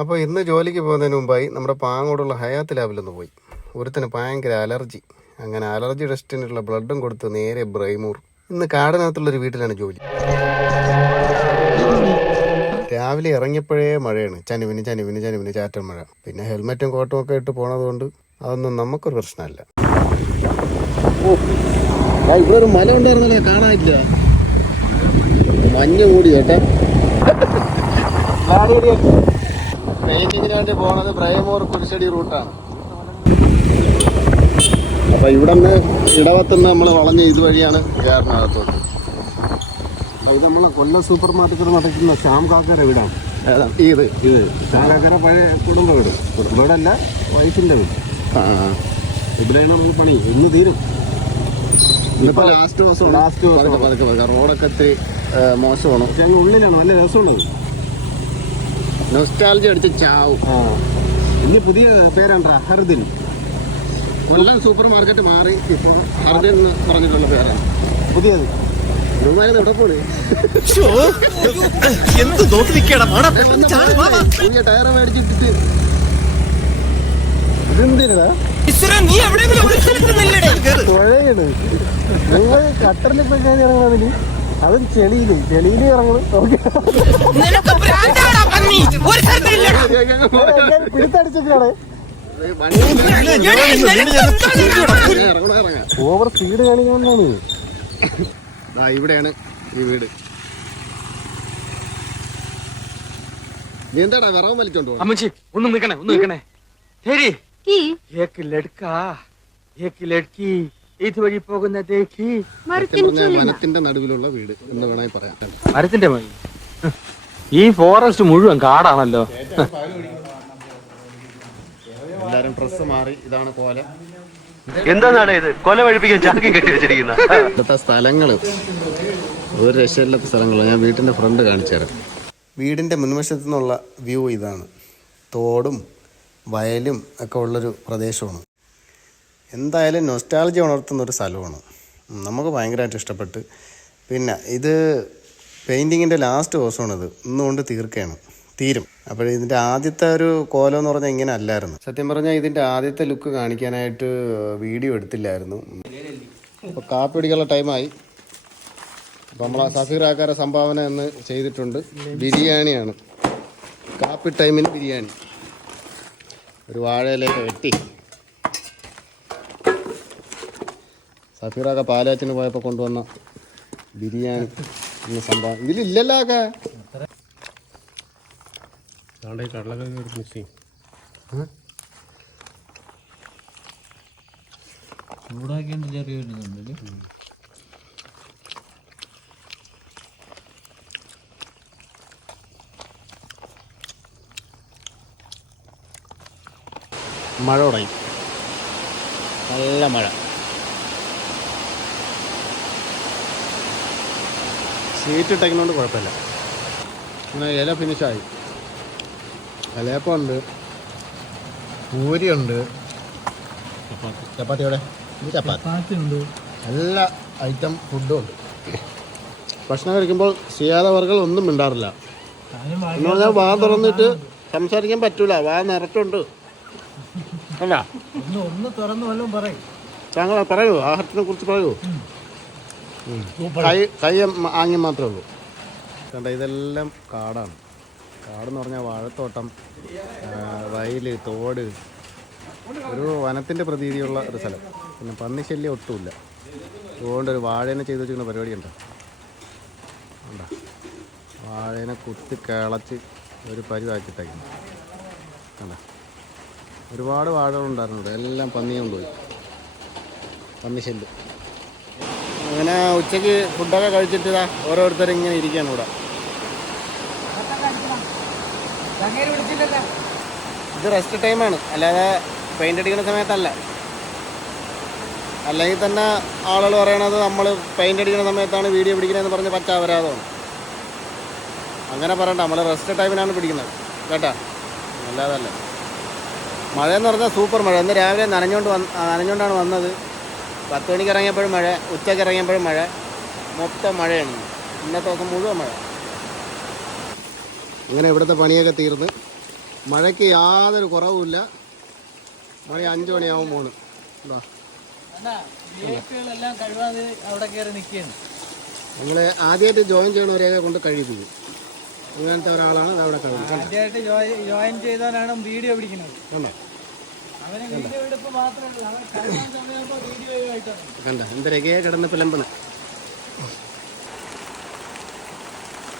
അപ്പോൾ ഇന്ന് ജോലിക്ക് പോകുന്നതിന് മുമ്പായി നമ്മുടെ പാങ്ങോടുള്ള ഹയാത്ത് ലാബിലൊന്ന് പോയി. ഒരുത്തിന് ഭയങ്കര അലർജി. അങ്ങനെ അലർജി ടെസ്റ്റിനുള്ള ബ്ലഡും കൊടുത്ത് നേരെ ബ്രൈമൂർ. ഇന്ന് കാടിനകത്തുള്ളൊരു വീട്ടിലാണ് ജോലി. രാവിലെ ഇറങ്ങിയപ്പോഴേ മഴയാണ്. ചനിവിന് ചാറ്റൽ മഴ. പിന്നെ ഹെൽമെറ്റും കോട്ടും ഒക്കെ ഇട്ട് പോണതുകൊണ്ട് അതൊന്നും നമുക്കൊരു പ്രശ്നമല്ല. ഇവിടെ ഒരു മല ഉണ്ടായിരുന്നല്ലേ, കാണാനില്ല. മഞ്ഞ് കൂടി കേട്ടെ. പെയിന്റിങ്ങിന് വേണ്ടി പോണത് ബ്രൈമൂർ കുരിശടി റൂട്ടാണ്. അപ്പൊ ഇവിടെ നിന്ന് ഇടവത്തുനിന്ന് നമ്മൾ വളഞ്ഞ് ഇതുവഴിയാണ് കയറിനകത്തോട്ട്. ഇത് നമ്മൾ കൊല്ലം സൂപ്പർ മാർക്കറ്റിൽ നടക്കുന്ന ശ്യാം കാക്കര വീടാണ്. ഇത് ശ്യാം കാക്കര പഴയ കുടുംബ വീടല്ല, വൈഫിന്റെ വീട്. ഇവിടെയാണ് നമുക്ക് പണി. ഇന്ന് തീരും. ഇന്നിപ്പോ ലാസ്റ്റ് ദിവസം റോഡൊക്കെ ഇത്തിരി മോശമാണ്. പക്ഷെ അങ്ങ് ഉള്ളിലാണ് നല്ല രസമുള്ളത്. നൊസ്റ്റാൾജി അടിച്ച് ചാവും. ഇനി പുതിയ പേരാണ് ഹർദിൻ. കൊല്ലം സൂപ്പർ മാർക്കറ്റ് മാറി ഇപ്പോൾ ഹർദിൻ എന്ന് പറഞ്ഞിട്ടുള്ള പേരാണ് പുതിയത്. എവിടെ പോണ്? പുതിയ ടയറ് മേടിച്ചിട്ടിട്ട് ഇതെന്തിനാ പുഴയാണ്. നിങ്ങൾ കട്ടറിൽ പോയി ഇറങ്ങണതിന് അതും ചെളിയില് ഇറങ്ങണം. പിടുത്തടിച്ചൊക്കെയാണ്. ഓവർ സ്പീഡ് കാണിക്കണമെന്നാണ്. ഇവിടെയാണ് ഈ വീട്. നീ എന്താടാ വിറവ് വലിച്ചോണ്ടോ? അമ്മച്ചി ഒന്ന് നിൽക്കണേ. ഇതുവഴി പോകുന്ന വനത്തിന്റെ നടുവിലുള്ള വീട് എന്ന് വേണമെങ്കിൽ പറയാം. മരത്തിന്റെ മതി. ഈ ഫോറസ്റ്റ് മുഴുവൻ കാടാണല്ലോ. എല്ലാരും ഡ്രസ് മാറി. ഇതാണ് കോല. എന്താണ് ഇത്? കൊല വഴിപ്പിക്കാൻ ചാക്കി കെട്ടി വെച്ചിരിക്കുന്ന ഇവിടുത്തെ സ്ഥലങ്ങള് ഒരു രക്ഷയില്ലാത്ത സ്ഥലങ്ങളാണ്. ഞാൻ വീട്ടിന്റെ ഫ്രണ്ട് കാണിച്ചു തരാം. വീടിന്റെ മുൻവശത്തു നിന്നുള്ള വ്യൂ ഇതാണ്. തോടും വയലും ഒക്കെ ഉള്ളൊരു പ്രദേശമാണ്. എന്തായാലും നൊസ്റ്റാൾജി ഉണർത്തുന്നൊരു സ്ഥലമാണ്. നമുക്ക് ഭയങ്കരമായിട്ട് ഇഷ്ടപ്പെട്ട്. പിന്നെ ഇത് പെയിൻറ്റിങ്ങിൻ്റെ ലാസ്റ്റ് ദിവസമാണിത്. ഇന്നുകൊണ്ട് തീരും. അപ്പോൾ ഇതിൻ്റെ ആദ്യത്തെ ഒരു കോലം എന്ന് പറഞ്ഞാൽ ഇങ്ങനെ അല്ലായിരുന്നു. സത്യം പറഞ്ഞാൽ ഇതിൻ്റെ ആദ്യത്തെ ലുക്ക് കാണിക്കാനായിട്ട് വീഡിയോ എടുത്തില്ലായിരുന്നു. അപ്പോൾ കാപ്പി പിടിക്കാനുള്ള ടൈമായി. അപ്പോൾ നമ്മൾ ആ സഫീർ ആക്കാരെ സംഭാവന എന്ന് ചെയ്തിട്ടുണ്ട്. ബിരിയാണിയാണ്. കാപ്പി ടൈമിന് ബിരിയാണി. ഒരു വാഴയിലേക്ക് വെട്ടി സഫീറാക്ക പാലാച്ചിന് പോയപ്പോൾ കൊണ്ടുവന്ന ബിരിയാണി എന്ന സംഭവം ഇതിലില്ലല്ലോ. ആക്കാ മഴ തുടങ്ങി. നല്ല മഴ. സീറ്റ് ഇട്ടേക്കുന്നതുകൊണ്ട് കുഴപ്പമില്ല. അങ്ങനെ ഇല ഫിനിഷായി. ഇലയപ്പമുണ്ട്, പൂരിയുണ്ട്, ചപ്പാത്തിയോടെ ചപ്പാത്തി ഉണ്ട്. എല്ലാ ഐറ്റം ഫുഡും ഉണ്ട്. ഭക്ഷണം കഴിക്കുമ്പോൾ ചെയ്യാതവർകൾ ഒന്നും മിണ്ടാറില്ല. എന്ന് പറഞ്ഞാൽ വാ തുറന്നിട്ട് സംസാരിക്കാൻ പറ്റൂല. വാ നിറച്ചുണ്ട്. അല്ല ഒന്ന് തുറന്നു വല്ലതും പറയും. താങ്കൾ പറയൂ, ആഹാരത്തിനെ കുറിച്ച് പറയൂ. കൈ ആംഗ്യം മാത്രമേ ഉള്ളൂ. കണ്ട, ഇതെല്ലാം കാടാണ്. കാടെന്ന് പറഞ്ഞാൽ വാഴത്തോട്ടം, വയല്, തോട്, ഒരു വനത്തിൻ്റെ പ്രതീതിയുള്ള ഒരു സ്ഥലം. പിന്നെ പന്നിശല്യം ഒട്ടുമില്ല. അതുകൊണ്ട് ഒരു വാഴേനെ ചെയ്ത് വെച്ചിരിക്കുന്ന പരിപാടിയുണ്ട്. കണ്ട, വാഴേനെ കുത്തി കിളച്ച് ഒരു പരിവാക്കിയിട്ടേക്കുന്നു. കണ്ട, ഒരുപാട് വാഴകളുണ്ടായിരുന്നുണ്ട്. എല്ലാം പന്നിയും കൊണ്ടുപോയി. പന്നിശല്യം. അങ്ങനെ ഉച്ചയ്ക്ക് ഫുഡൊക്കെ കഴിച്ചിട്ട് ഓരോരുത്തരും ഇങ്ങനെ ഇരിക്കുകയാണ് ഇവിടെ. ഇത് റെസ്റ്റ് ടൈമാണ്, അല്ലാതെ പെയിൻ്റ് അടിക്കുന്ന സമയത്തല്ല. അല്ലെങ്കിൽ തന്നെ ആളുകൾ പറയണത് നമ്മൾ പെയിൻ്റ് അടിക്കുന്ന സമയത്താണ് വീഡിയോ പിടിക്കുന്നതെന്ന് പറഞ്ഞ് പറ്റാവരാതമാണ്. അങ്ങനെ പറയണ്ട, നമ്മൾ റെസ്റ്റ് ടൈമിനാണ് പിടിക്കുന്നത് കേട്ടോ, അല്ലാതല്ല. മഴയെന്ന് പറഞ്ഞാൽ സൂപ്പർ മഴ. ഇന്ന് രാവിലെ നനഞ്ഞുകൊണ്ടാണ് വന്നത്. 10 മണിക്ക് ഇറങ്ങിയപ്പോഴും മഴ, ഉച്ചയ്ക്ക് ഇറങ്ങിയപ്പോഴും മഴ, മൊത്തം മഴയാണ്. ഇന്നത്തെ ദിവസം മുഴുവൻ മഴ. അങ്ങനെ ഇവിടുത്തെ പണിയൊക്കെ തീർന്ന് മഴയ്ക്ക് യാതൊരു കുറവുമില്ല. മഴ 5 മണിയാവും പോണ്. ഞങ്ങൾ ആദ്യമായിട്ട് ജോയിൻ ചെയ്യണവരെയൊക്കെ കൊണ്ട് കഴിപ്പിക്കും. അങ്ങനത്തെ ഒരാളാണ് അവിടെ ആദ്യമായിട്ട് ജോയിൻ ചെയ്താലാണ് വീഡിയോ പിടിക്കുന്നത്. കണ്ട എന്തൊരൊക്കെ കിടന്ന് പിലമ്പണ.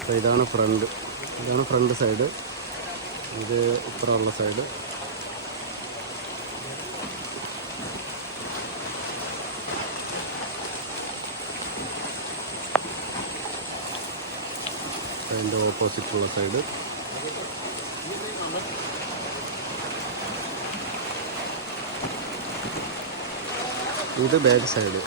അപ്പോൾ ഇതാണ് ഫ്രണ്ട് സൈഡ്. ഇത് ഇപ്പുറമുള്ള സൈഡ്. അതിൻ്റെ ഓപ്പോസിറ്റുള്ള സൈഡ്. ഇത് ബാക്ക് സൈഡ്.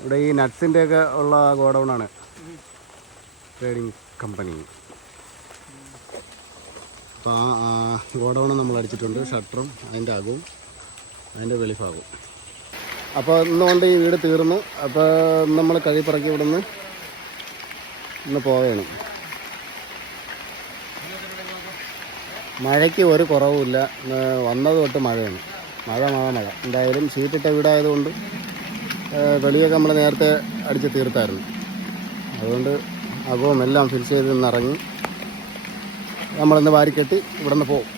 ഇവിടെ ഈ നട്ട്സിൻ്റെ ഒക്കെ ഉള്ള ഗോഡൗണാണ് ട്രേഡിങ് കമ്പനി. അപ്പോൾ ആ ഗോഡൗൺ നമ്മൾ അടിച്ചിട്ടുണ്ട്. ഷട്ടറും അതിൻ്റെ അകവും അതിൻ്റെ വെളിഭാഗവും. അപ്പോൾ ഇന്നുകൊണ്ട് ഈ വീട് തീർന്നു. അപ്പോൾ നമ്മൾ കഴിപ്പിറക്കി ഇവിടുന്ന് ഇന്ന് പോവുകയാണ്. മഴയ്ക്ക് ഒരു കുറവുമില്ല. വന്നത് തൊട്ട് മഴയാണ്. മഴ. എന്തായാലും ഷീറ്റിട്ട വീടായതുകൊണ്ട് വെളിയൊക്കെ നമ്മൾ നേരത്തെ അടിച്ച് തീർത്തായിരുന്നു. അതുകൊണ്ട് അകവും എല്ലാം ഫിൽ ചെയ്ത് ഇറങ്ങി നമ്മളിന്ന് വാരിക്കെട്ടി ഇവിടെ നിന്ന് പോകും.